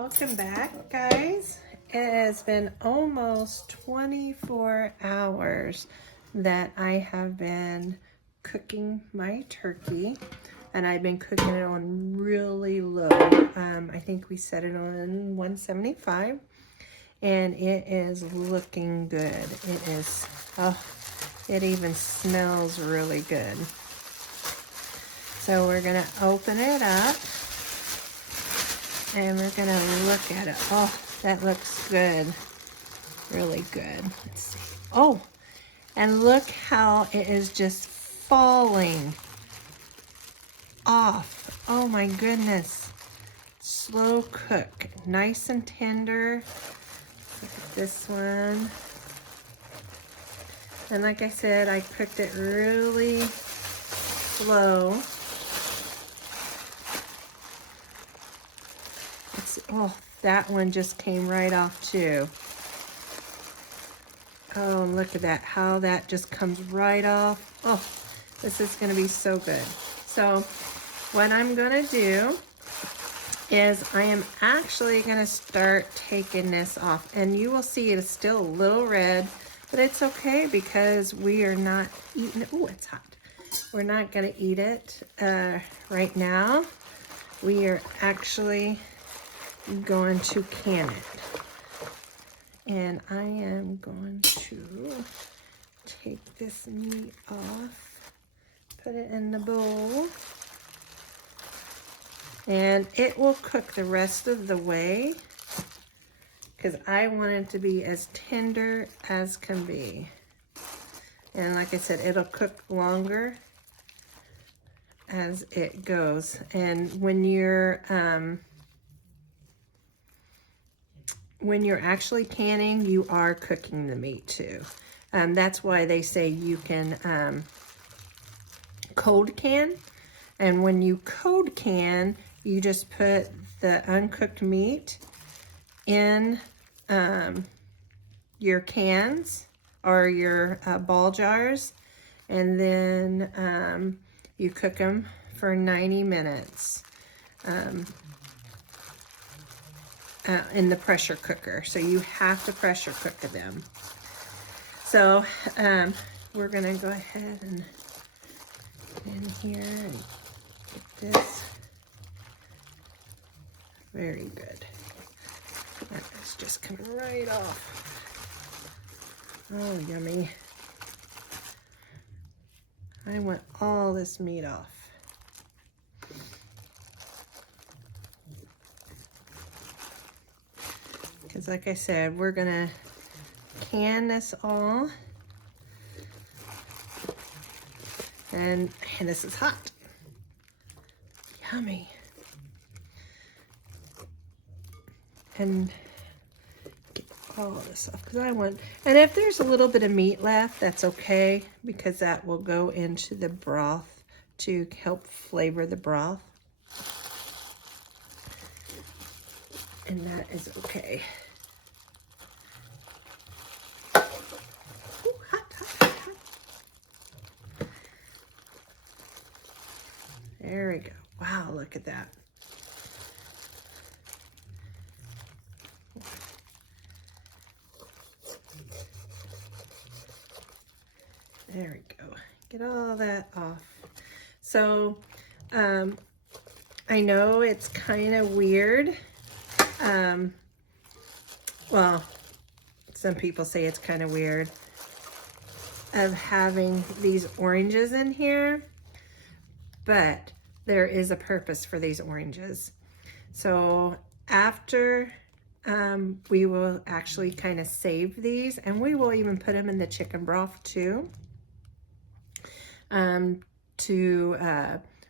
Welcome back, guys. It has been almost 24 hours that I have been cooking my turkey, and I've been cooking it on really low. I think we set it on 175, and it is looking good. It is, oh, it even smells really good. So we're gonna open it up. And we're gonna look at it. Oh, that looks good. Really good. Let's see. Oh, and look how it is just falling off. Oh my goodness. Slow cook. Nice and tender. Look at this one. And like I said, I cooked it really slow. Oh, that one just came right off too. Oh, look at that, how that just comes right off. Oh, this is gonna be so good. So what I'm gonna do is I am actually gonna start taking this off, and you will see it is still a little red, but it's okay because we are not eating it. Oh, it's hot. We're not gonna eat it right now. We are actually going to can it, and I am going to take this meat off, put it in the bowl, and it will cook the rest of the way because I want it to be as tender as can be. And like I said, it'll cook longer as it goes. And when you're actually canning, you are cooking the meat too. That's why they say you can cold can. And when you cold can, you just put the uncooked meat in your cans or your ball jars, and then you cook them for 90 minutes. In the pressure cooker. So you have to pressure cook them. So we're gonna go ahead and get in here and get this. Very good. That is just coming right off. Oh, yummy. I want all this meat off. Because like I said, we're gonna can this all. And this is hot. Yummy. And get all this off because I want, and if there's a little bit of meat left, that's okay, because that will go into the broth to help flavor the broth. And that is okay. Ooh, hot, hot, hot, hot. There we go. Wow, look at that. There we go. Get all that off. So, I know it's kind of weird. Well, some people say it's kind of weird of having these oranges in here, but there is a purpose for these oranges. So after we will actually kind of save these, and we will even put them in the chicken broth too,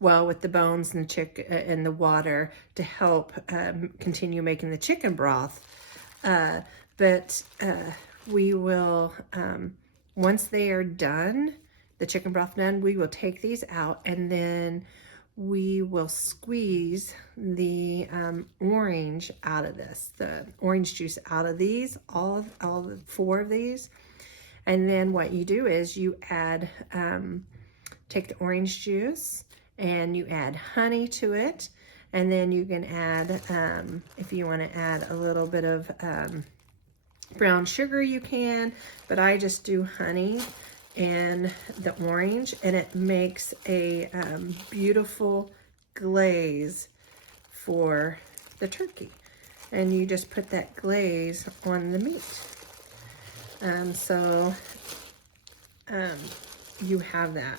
well, with the bones and the chicken and the water to help continue making the chicken broth. But we will, once they are done, the chicken broth done, we will take these out, and then we will squeeze the orange out of this, the orange juice out of these, all the 4 of these. And then what you do is you add, take the orange juice and you add honey to it, And then you can add, if you want to add a little bit of brown sugar, you can, but I just do honey and the orange, and it makes a beautiful glaze for the turkey. And you just put that glaze on the meat. So you have that.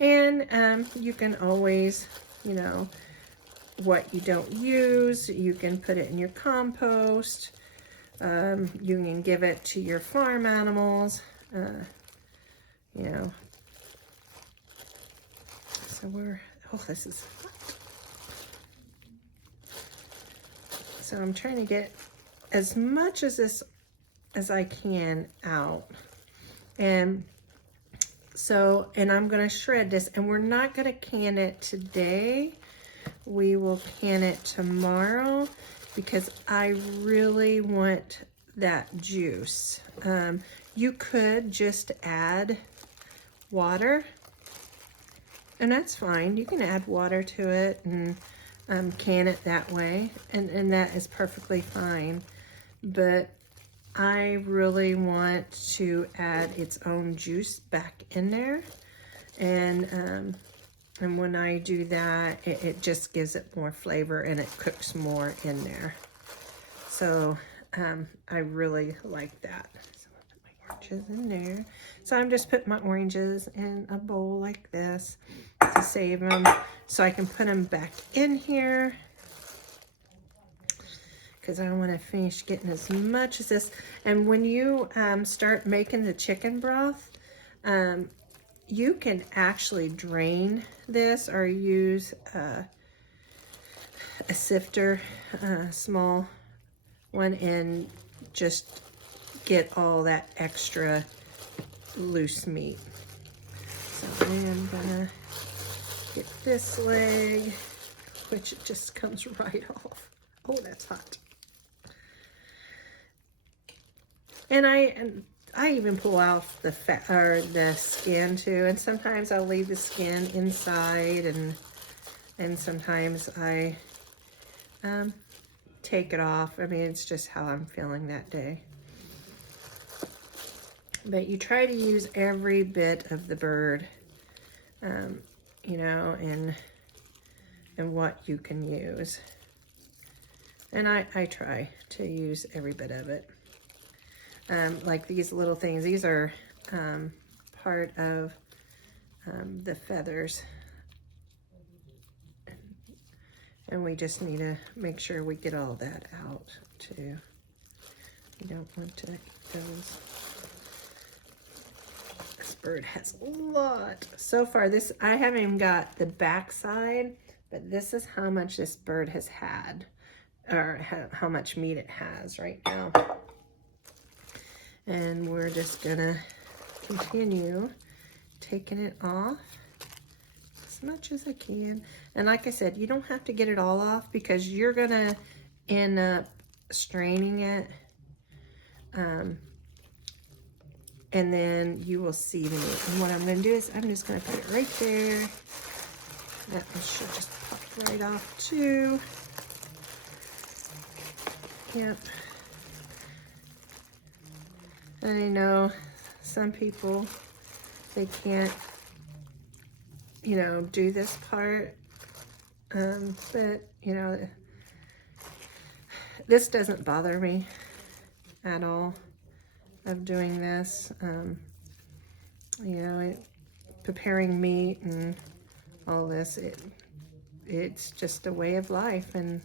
And you can always, you know, what you don't use, you can put it in your compost. You can give it to your farm animals, you know. So this is hot. So I'm trying to get as much of this as I can out. And so, and I'm gonna shred this, and we're not gonna can it today. We will can it tomorrow because I really want that juice. You could just add water, and that's fine. You can add water to it and can it that way, and that is perfectly fine. But I really want to add its own juice back in there, and when I do that, it just gives it more flavor and it cooks more in there. So I really like that. So I'll put my oranges in there. So I'm just putting my oranges in a bowl like this to save them, so I can put them back in here, because I want to finish getting as much as this. And when you start making the chicken broth, you can actually drain this or use a sifter, small one, and just get all that extra loose meat. So I am gonna get this leg, which it just comes right off. Oh, that's hot. And I even pull off the fat or the skin too, and sometimes I'll leave the skin inside, and sometimes I take it off. I mean, it's just how I'm feeling that day. But you try to use every bit of the bird, you know, and what you can use. And I try to use every bit of it. Like these little things, these are part of the feathers. And we just need to make sure we get all that out too. We don't want to eat those. This bird has a lot. So far, I haven't even got the back side, but this is how much this bird has had, or how much meat it has right now. And we're just gonna continue taking it off as much as I can. And like I said, you don't have to get it all off because you're gonna end up straining it. And then you will see the meat. And what I'm gonna do is I'm just gonna put it right there. That one should just pop right off too. Yep. I know some people, they can't, you know, do this part, but, you know, this doesn't bother me at all of doing this. You know, preparing meat and all this, it's just a way of life, and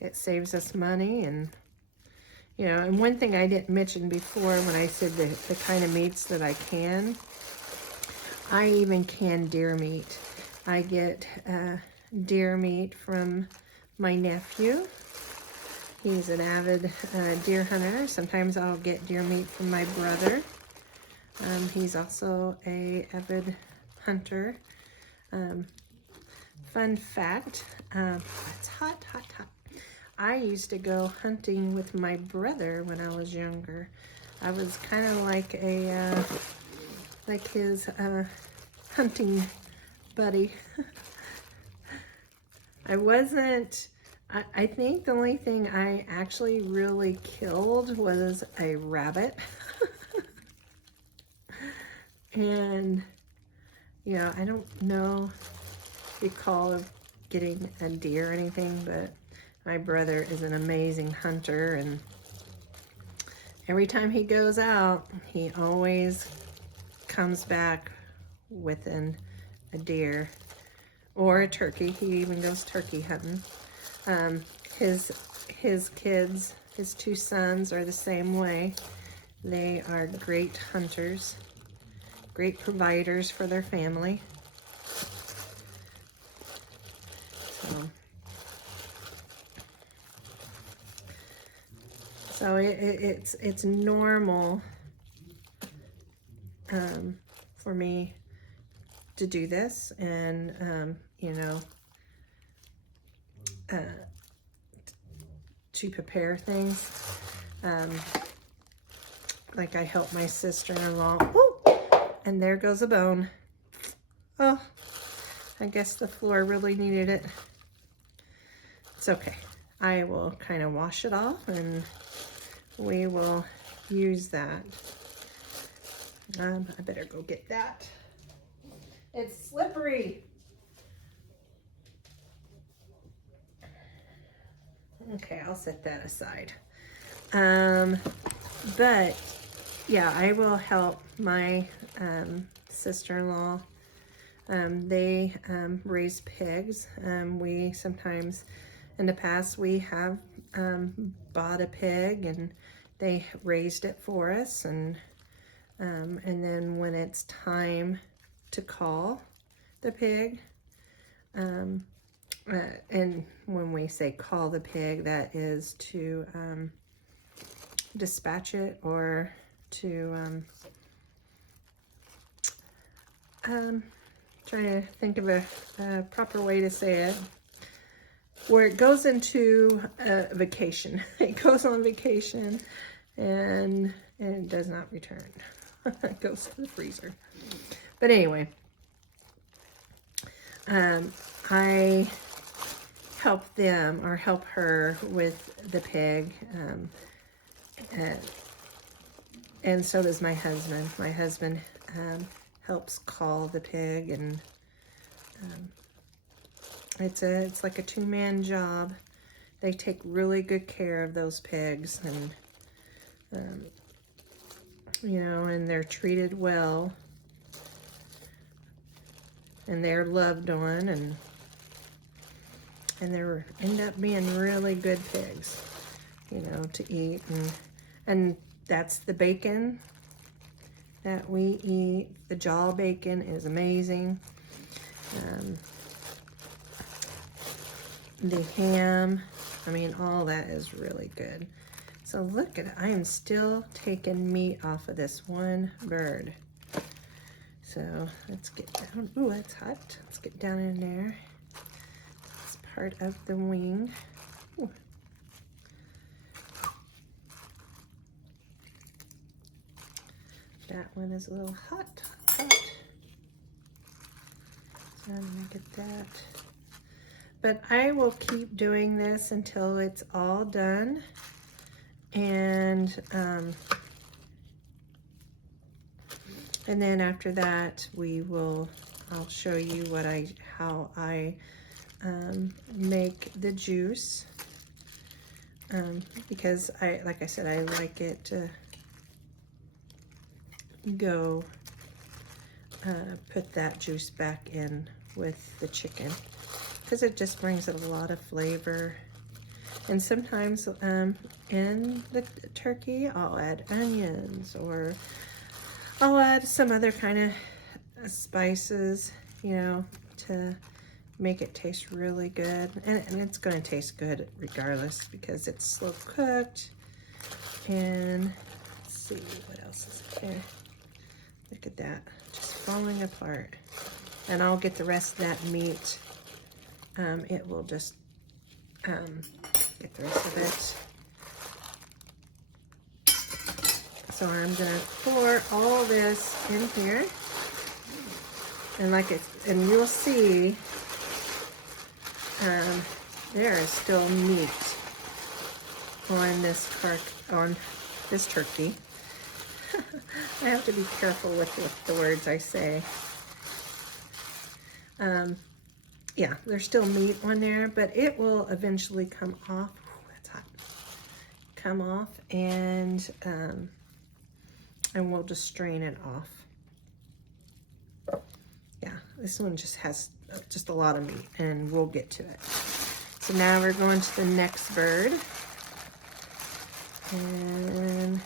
it saves us money. And you know, and one thing I didn't mention before when I said the kind of meats that I can, I even can deer meat. I get deer meat from my nephew. He's an avid deer hunter. Sometimes I'll get deer meat from my brother. He's also an avid hunter. Fun fact, it's hot, hot, hot. I used to go hunting with my brother when I was younger. I was kind of like his hunting buddy. I wasn't, I think the only thing I actually really killed was a rabbit. And, you know, I don't know if you call it getting a deer or anything, but my brother is an amazing hunter, and every time he goes out, he always comes back with a deer or a turkey. He even goes turkey hunting. His kids, his 2 sons are the same way. They are great hunters, great providers for their family. So it's normal for me to do this, and you know, to prepare things. Like I help my sister-in-law. And there goes a bone. Oh, I guess the floor really needed it. It's okay. I will kind of wash it off, and we will use that. I better go get that. It's slippery. Okay, I'll set that aside. But yeah, I will help my sister-in-law. They raise pigs. We sometimes, in the past, we have bought a pig, and they raised it for us. And then when it's time to call the pig, and when we say call the pig, that is to dispatch it, or to trying to think of a proper way to say it, where it goes into a vacation. It goes on vacation, and it does not return. It goes to the freezer. But anyway, I help them, or help her with the pig, and so does my husband. My husband helps call the pig, and it's like a 2-man job. They take really good care of those pigs, and you know, and they're treated well, and they're loved on, and they end up being really good pigs, you know, to eat. And that's the bacon that we eat. The jaw bacon is amazing. The ham, I mean, all that is really good. So look at it. I am still taking meat off of this one bird. So let's get down. Ooh, that's hot. Let's get down in there. It's part of the wing. Ooh. That one is a little hot. So I'm gonna get that. But I will keep doing this until it's all done. And then after that, I'll show you how I make the juice. Because like I said, I like it to go put that juice back in with the chicken, because it just brings it a lot of flavor. And sometimes in the turkey, I'll add onions, or I'll add some other kind of spices, you know, to make it taste really good. And it's going to taste good regardless, because it's slow cooked. And let's see what else is here. Look at that, just falling apart. And I'll get the rest of that meat. It will just get the rest of it. So I'm gonna pour all this in here, and you'll see there is still meat on this turkey. I have to be careful with the words I say. Yeah, there's still meat on there, but it will eventually come off. Ooh, that's hot. Come off, and we'll just strain it off. Yeah, this one just has just a lot of meat, and we'll get to it. So now we're going to the next bird, and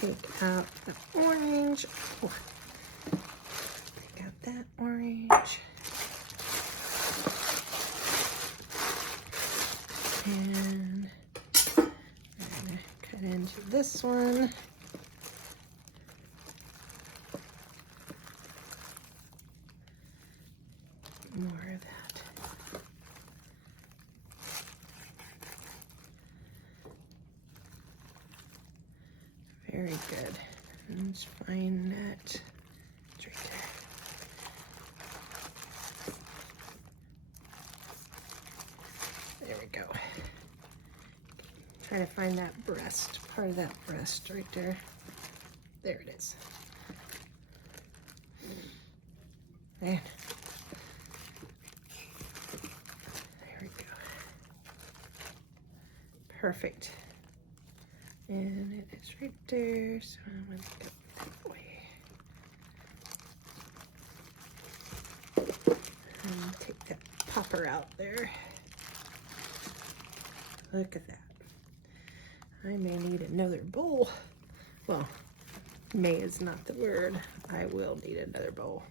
take out the orange. Oh, take out that orange. And I'm gonna cut into this one. More of that. Very good. And let's find that. It's right there. There we go. Try to find that breast, part of that breast right there. There it is. Man. There we go. Perfect. And it is right there, so I'm going to go that way. And take that popper out there. Look at that. I may need another bowl. Well, may is not the word. I will need another bowl.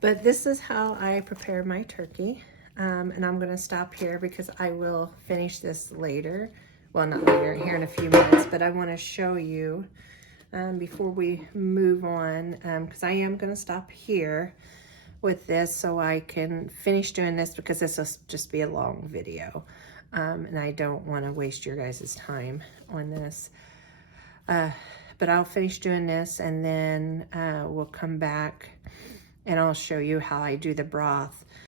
But this is how I prepare my turkey. And I'm gonna stop here because I will finish this later. Well, not later, here in a few minutes, but I wanna show you before we move on, because I am gonna stop here with this so I can finish doing this, because this will just be a long video. And I don't wanna waste your guys' time on this. But I'll finish doing this, and then we'll come back and I'll show you how I do the broth.